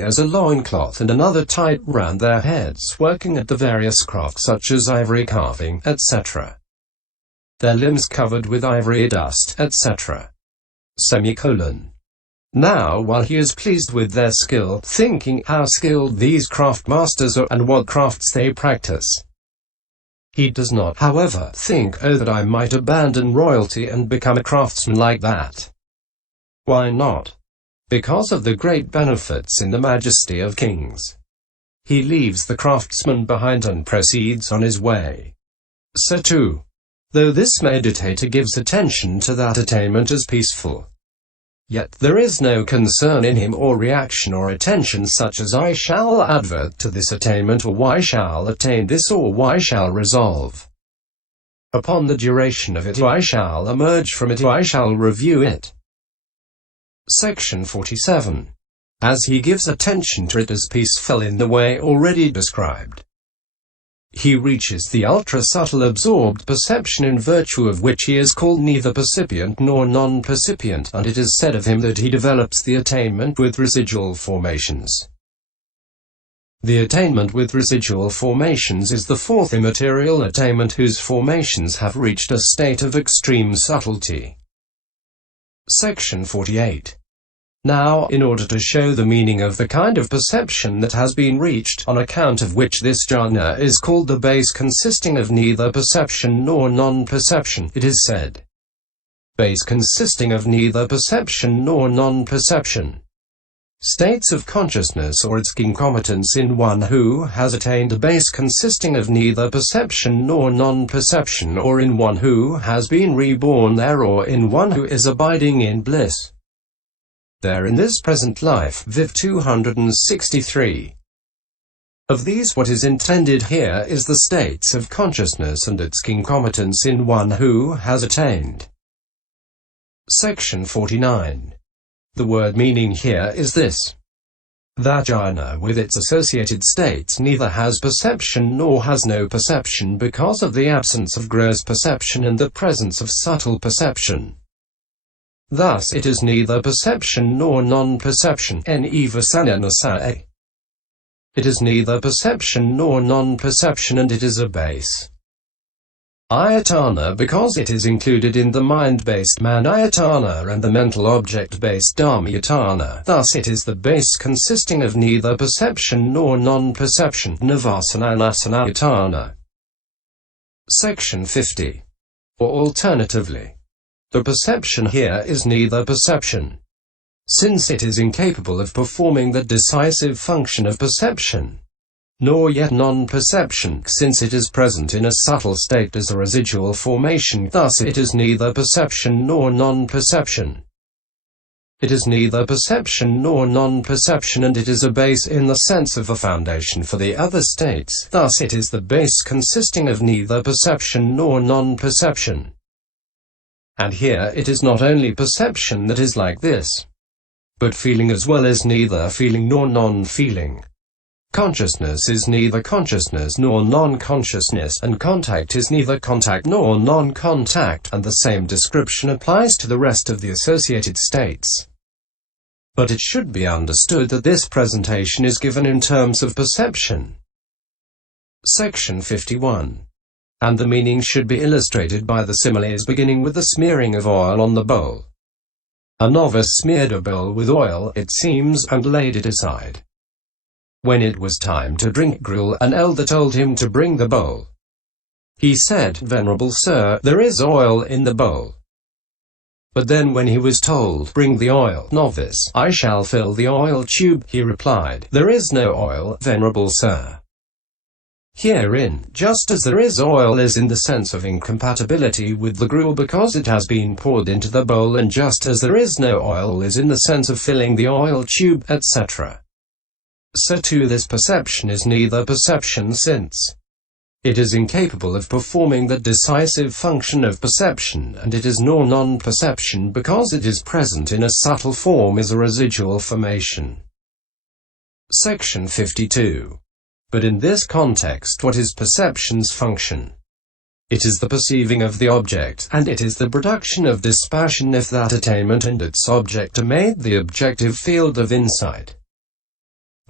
as a loincloth and another tied round their heads, working at the various crafts such as ivory carving, etc. Their limbs covered with ivory dust, etc. Now while he is pleased with their skill, thinking how skilled these craft masters are and what crafts they practice, he does not, however, think, oh, that I might abandon royalty and become a craftsman like that. Why not? Because of the great benefits in the majesty of kings. He leaves the craftsman behind and proceeds on his way. So too, though this meditator gives attention to that attainment as peaceful, yet there is no concern in him or reaction or attention such as I shall advert to this attainment, or I shall attain this, or I shall resolve upon the duration of it, or I shall emerge from it, or I shall review it. Section 47. As he gives attention to it as peaceful in the way already described, he reaches the ultra-subtle absorbed perception in virtue of which he is called neither percipient nor non-percipient, and it is said of him that he develops the attainment with residual formations. The attainment with residual formations is the fourth immaterial attainment whose formations have reached a state of extreme subtlety. Section 48. Now, in order to show the meaning of the kind of perception that has been reached, on account of which this jhana is called the base consisting of neither perception nor non-perception, it is said, base consisting of neither perception nor non-perception. States of consciousness or its concomitants in one who has attained a base consisting of neither perception nor non-perception, or in one who has been reborn there, or in one who is abiding in bliss there in this present life. Vibh 263. Of these, what is intended here is the states of consciousness and its concomitants in one who has attained. Section 49. The word meaning here is this: that jhana with its associated states neither has perception nor has no perception because of the absence of gross perception and the presence of subtle perception. Thus it is neither perception nor non-perception. It is neither perception nor non-perception, and it is a base ayatana because it is included in the mind-based manayatana and the mental object-based dharmayatana. Thus it is the base consisting of neither perception nor non-perception. Navasananasanayatana. Section 50. Or alternatively, the perception here is neither perception, since it is incapable of performing the decisive function of perception, nor yet non-perception, since it is present in a subtle state as a residual formation. Thus it is neither perception nor non-perception. It is neither perception nor non-perception, and it is a base in the sense of a foundation for the other states. Thus it is the base consisting of neither perception nor non-perception. And here it is not only perception that is like this, but feeling as well as neither feeling nor non-feeling. Consciousness is neither consciousness nor non-consciousness, and contact is neither contact nor non-contact, and the same description applies to the rest of the associated states. But it should be understood that this presentation is given in terms of perception. Section 51. And the meaning should be illustrated by the similes beginning with the smearing of oil on the bowl. A novice smeared a bowl with oil, it seems, and laid it aside. When it was time to drink gruel, an elder told him to bring the bowl. He said, "Venerable sir, there is oil in the bowl." But then when he was told, "Bring the oil, novice, I shall fill the oil tube," he replied, "There is no oil, venerable sir." Herein, just as there is oil is in the sense of incompatibility with the gruel because it has been poured into the bowl, and just as there is no oil is in the sense of filling the oil tube, etc. So too this perception is neither perception, since it is incapable of performing the decisive function of perception, and it is nor non-perception because it is present in a subtle form as a residual formation. Section 52. But in this context, what is perception's function? It is the perceiving of the object, and it is the production of dispassion if that attainment and its object are made the objective field of insight.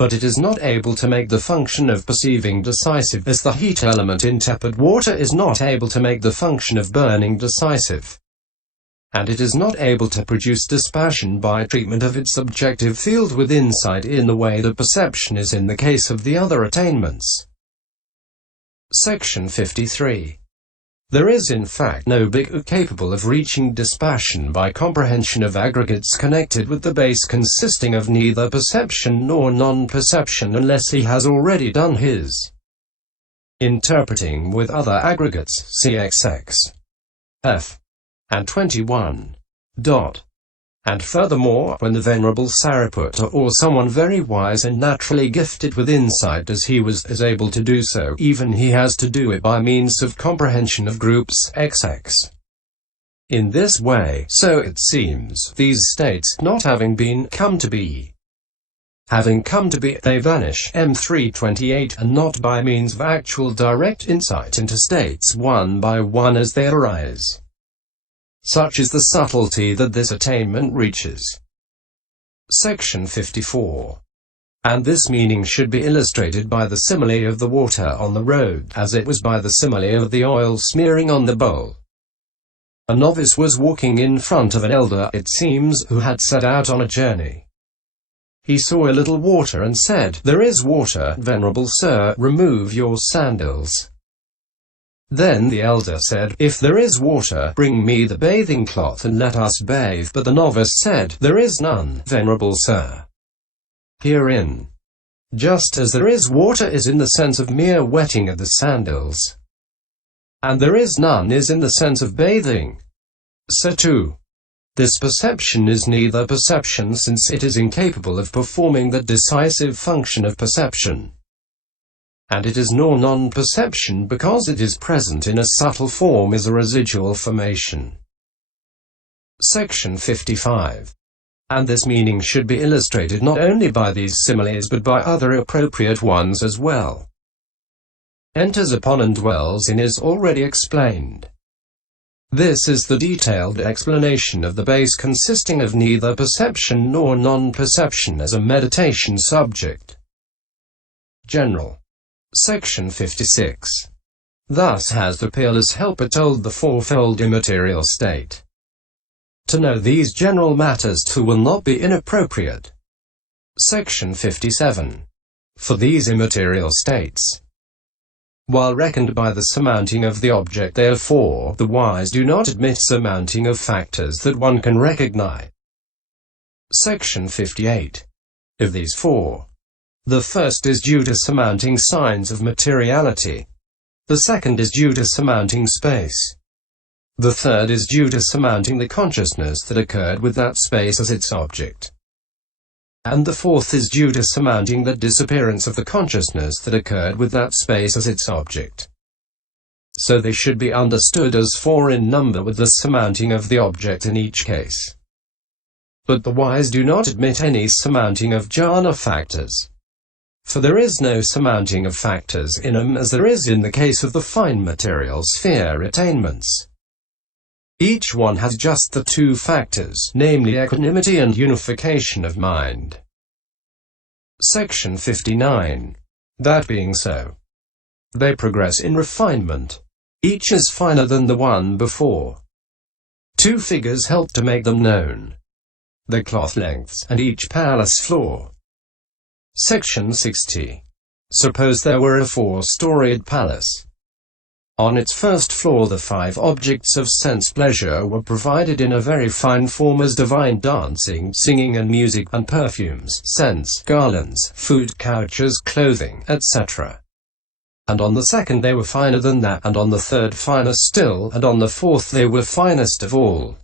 but it is not able to make the function of perceiving decisive, as the heat element in tepid water is not able to make the function of burning decisive. And it is not able to produce dispassion by treatment of its subjective field with insight in the way that perception is in the case of the other attainments. Section 53. There is in fact no bhikkhu capable of reaching dispassion by comprehension of aggregates connected with the base consisting of neither perception nor non-perception unless he has already done his interpreting with other aggregates, cxx. F. and 21. And furthermore, when the Venerable Sariputta or someone very wise and naturally gifted with insight as he was is able to do so, even he has to do it by means of comprehension of groups XX. In this way, so it seems, these states, not having been come to be, having come to be, they vanish, M328, and not by means of actual direct insight into states one by one as they arise. Such is the subtlety that this attainment reaches. Section 54. And this meaning should be illustrated by the simile of the water on the road, as it was by the simile of the oil smearing on the bowl. A novice was walking in front of an elder, it seems, who had set out on a journey. He saw a little water and said, "There is water, Venerable Sir, remove your sandals." Then the elder said, "If there is water, bring me the bathing cloth and let us bathe." But the novice said, "There is none, Venerable Sir." Herein, just as there is water is in the sense of mere wetting of the sandals, and there is none is in the sense of bathing, so too, this perception is neither perception since it is incapable of performing the decisive function of perception. And it is nor non-perception because it is present in a subtle form as a residual formation. Section 55. And this meaning should be illustrated not only by these similes but by other appropriate ones as well. Enters upon and dwells in is already explained. This is the detailed explanation of the base consisting of neither perception nor non-perception as a meditation subject. General. Section 56. Thus has the peerless helper told the fourfold immaterial state. To know these general matters too will not be inappropriate. Section 57. For these immaterial states, while reckoned by the surmounting of the object, therefore, the wise do not admit surmounting of factors that one can recognize. Section 58. Of these four, the first is due to surmounting signs of materiality. The second is due to surmounting space. The third is due to surmounting the consciousness that occurred with that space as its object. And the fourth is due to surmounting the disappearance of the consciousness that occurred with that space as its object. So they should be understood as four in number with the surmounting of the object in each case. But the wise do not admit any surmounting of jhana factors. For there is no surmounting of factors in them as there is in the case of the fine material sphere attainments. Each one has just the two factors, namely equanimity and unification of mind. Section 59. That being so, they progress in refinement. Each is finer than the one before. Two figures help to make them known: the cloth lengths, and each palace floor. Section 60. Suppose there were a four-storied palace. On its first floor the five objects of sense pleasure were provided in a very fine form as divine dancing, singing and music, and perfumes, scents, garlands, food, couches, clothing, etc. And on the second they were finer than that, and on the third finer still, and on the fourth they were finest of all.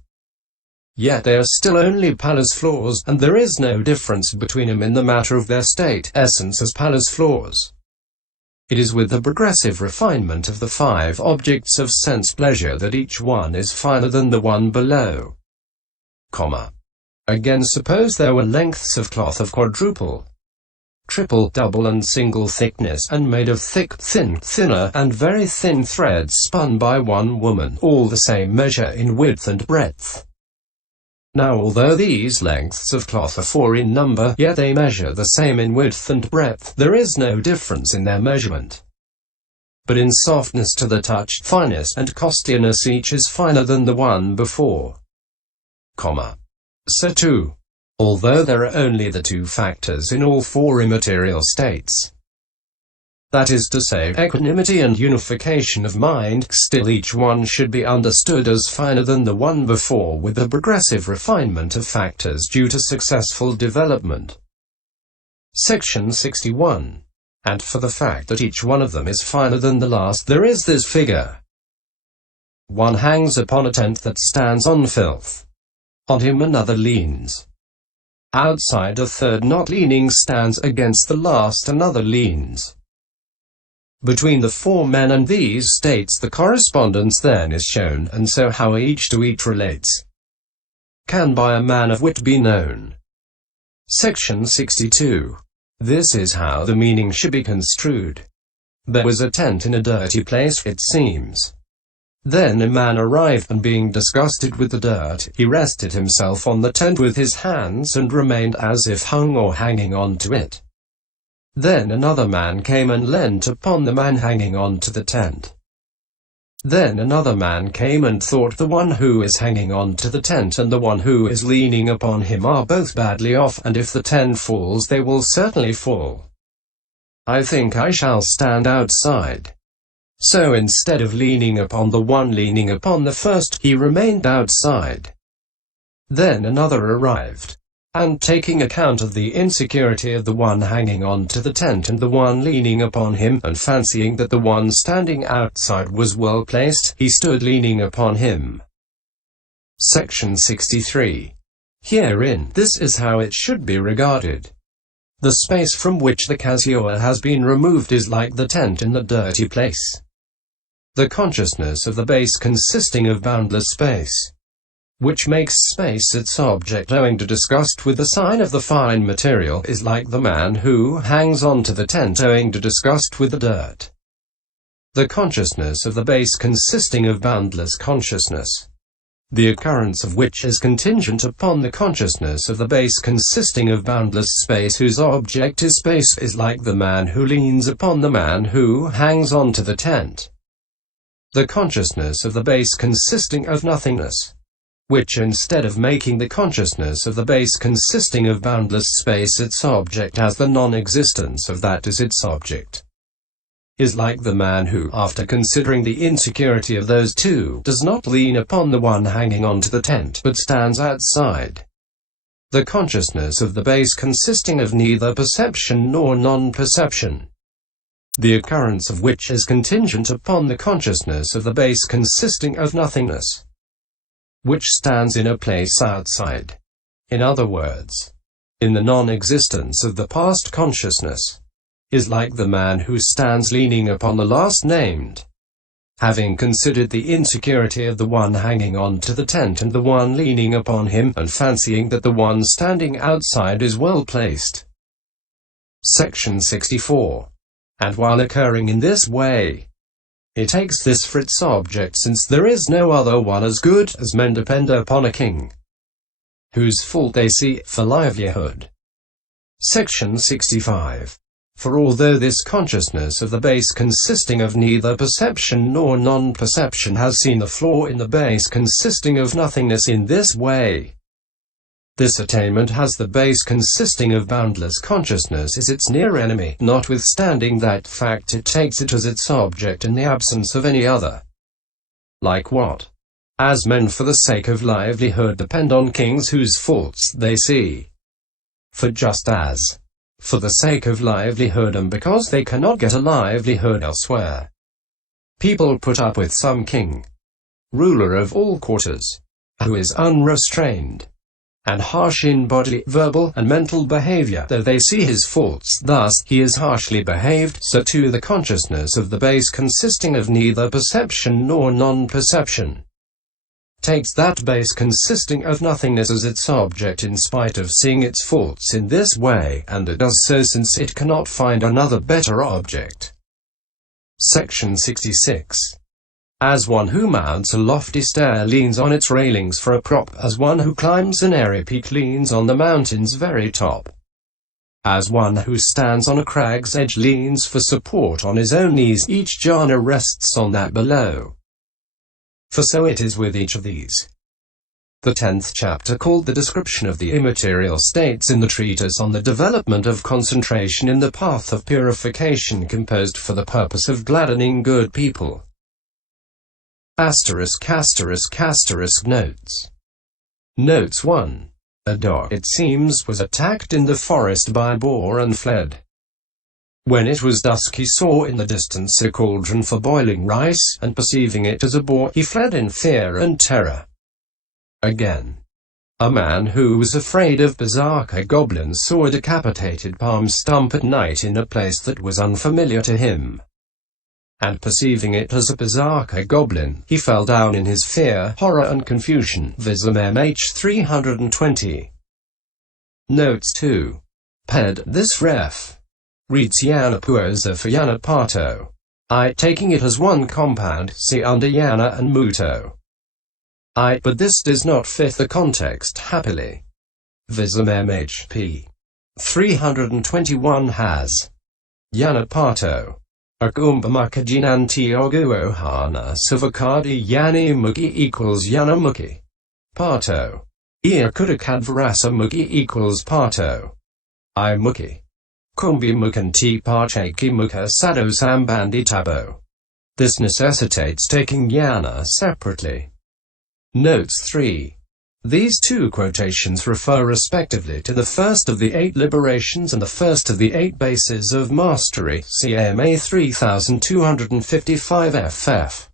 Yet they are still only palace floors, and there is no difference between them in the matter of their state, essence as palace floors. It is with the progressive refinement of the five objects of sense pleasure that each one is finer than the one below. Again, suppose there were lengths of cloth of quadruple, triple, double and single thickness, and made of thick, thin, thinner, and very thin threads spun by one woman, all the same measure in width and breadth. Now although these lengths of cloth are 4 in number, yet they measure the same in width and breadth. There is no difference in their measurement. But in softness to the touch, fineness and costliness each is finer than the one before. So too, although there are only the 2 factors in all 4 immaterial states, that is to say, equanimity and unification of mind, still each one should be understood as finer than the one before, with the progressive refinement of factors due to successful development. Section 61. And for the fact that each one of them is finer than the last, there is this figure. One hangs upon a tent that stands on filth. On him another leans. Outside a third not leaning stands, against the last another leans. Between the 4 men and these states the correspondence then is shown, and so how each to each relates can by a man of wit be known. Section 62. This is how the meaning should be construed. There was a tent in a dirty place, it seems. Then a man arrived, and being disgusted with the dirt, he rested himself on the tent with his hands, and remained as if hung or hanging on to it. Then another man came and leant upon the man hanging on to the tent. Then another man came and thought, the one who is hanging on to the tent and the one who is leaning upon him are both badly off, and if the tent falls they will certainly fall. I think I shall stand outside. So instead of leaning upon the one leaning upon the first, he remained outside. Then another arrived, and taking account of the insecurity of the one hanging on to the tent and the one leaning upon him, and fancying that the one standing outside was well placed, he stood leaning upon him. Section 63. Herein, this is how it should be regarded. The space from which the casioa has been removed is like the tent in the dirty place. The consciousness of the base consisting of boundless space, which makes space its object owing to disgust with the sign of the fine material, is like the man who hangs on to the tent owing to disgust with the dirt. The consciousness of the base consisting of boundless consciousness, the occurrence of which is contingent upon the consciousness of the base consisting of boundless space whose object is space, is like the man who leans upon the man who hangs on to the tent. The consciousness of the base consisting of nothingness, which instead of making the consciousness of the base consisting of boundless space its object as the non-existence of that is its object, is like the man who, after considering the insecurity of those 2, does not lean upon the one hanging on to the tent, but stands outside. The consciousness of the base consisting of neither perception nor non-perception, the occurrence of which is contingent upon the consciousness of the base consisting of nothingness, which stands in a place outside. In other words, in the non-existence of the past consciousness, is like the man who stands leaning upon the last named, having considered the insecurity of the one hanging on to the tent and the one leaning upon him, and fancying that the one standing outside is well placed. Section 64. And while occurring in this way, it takes this for its object, since there is no other one as good as men depend upon a king, whose fault they see for livelihood. Section 65. For although this consciousness of the base consisting of neither perception nor non-perception has seen the flaw in the base consisting of nothingness in this way, this attainment has the base consisting of boundless consciousness is its near enemy. Notwithstanding that fact, it takes it as its object in the absence of any other. Like what? As men for the sake of livelihood depend on kings whose faults they see. For just as, for the sake of livelihood and because they cannot get a livelihood elsewhere, people put up with some king, ruler of all quarters, who is unrestrained and harsh in bodily, verbal, and mental behavior, though they see his faults, thus, he is harshly behaved, so too the consciousness of the base consisting of neither perception nor non-perception takes that base consisting of nothingness as its object in spite of seeing its faults in this way, and it does so since it cannot find another better object. Section 66. as one who mounts a lofty stair leans on its railings for a prop, as one who climbs an airy peak leans on the mountain's very top, as one who stands on a crag's edge leans for support on his own knees, each jhana rests on that below. For so it is with each of these. The 10th chapter, called the description of the immaterial states in the treatise on the development of concentration in the path of purification, composed for the purpose of gladdening good people. Notes. Notes 1. A dog, it seems, was attacked in the forest by a boar and fled. When it was dusk he saw in the distance a cauldron for boiling rice, and perceiving it as a boar, he fled in fear and terror. Again, a man who was afraid of berserker goblins saw a decapitated palm stump at night in a place that was unfamiliar to him, and perceiving it as a berserker goblin, he fell down in his fear, horror and confusion. Vibh 320. Notes 2. Ped. This ref. Reads jhana puasa for jhana pato. Taking it as one compound, see under jhana and muto. But this does not fit the context happily. Vibh p. 321 has jhana pato. Akumbamaka jinanti oguohana savakadi yani muki equals jhana muki. Pato. Iakudakadvarasa muki equals pato. I muki. Kumbi mukanti parchaki mukha sado sambandi tabo. This necessitates taking jhana separately. Notes 3. These two quotations refer respectively to the first of the 8 liberations and the first of the 8 bases of mastery. See IMMA 3255 ff.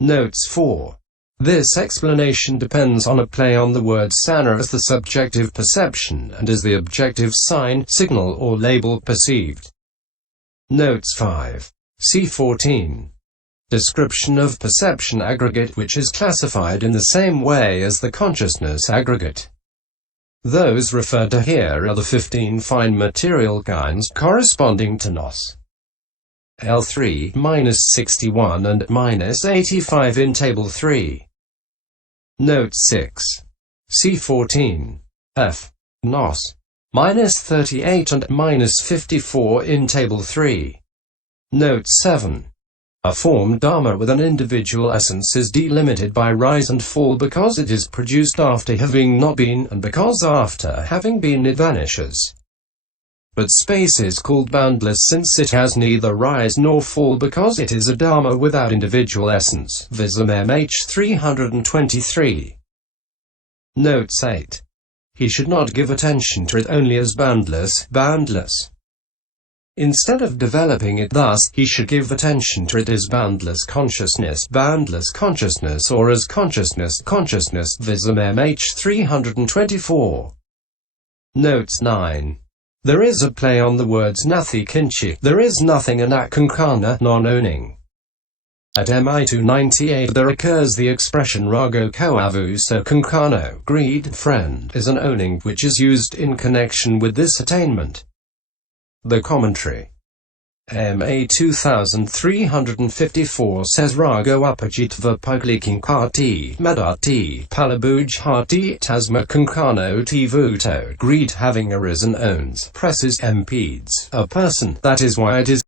Notes 4. This explanation depends on a play on the word sana as the subjective perception and as the objective sign, signal or label perceived. Notes 5. C14. Description of perception aggregate, which is classified in the same way as the consciousness aggregate. Those referred to here are the 15 fine material kinds corresponding to nos. L3-61 and -85 in Table 3. Note 6. C14. F. Nos. -38 and -54 in Table 3. Note 7. A form dharma with an individual essence is delimited by rise and fall because it is produced after having not been, and because after having been it vanishes. But space is called boundless since it has neither rise nor fall because it is a dharma without individual essence. Vibh 323. Notes 8. He should not give attention to it only as boundless. Instead of developing it thus, he should give attention to it as boundless consciousness, or as consciousness. Vibh 324. Notes 9. There is a play on the words nathi kinchi, there is nothing, and akankana, non-owning. At MI 298 there occurs the expression rago koavusa kankano, greed, friend, is an owning, which is used in connection with this attainment. The commentary. MA 2354 says rago upajitva puglikinkati, medati, palabujhati, tasma kankano tivuto, greed having arisen owns, presses, impedes, a person, that is why it is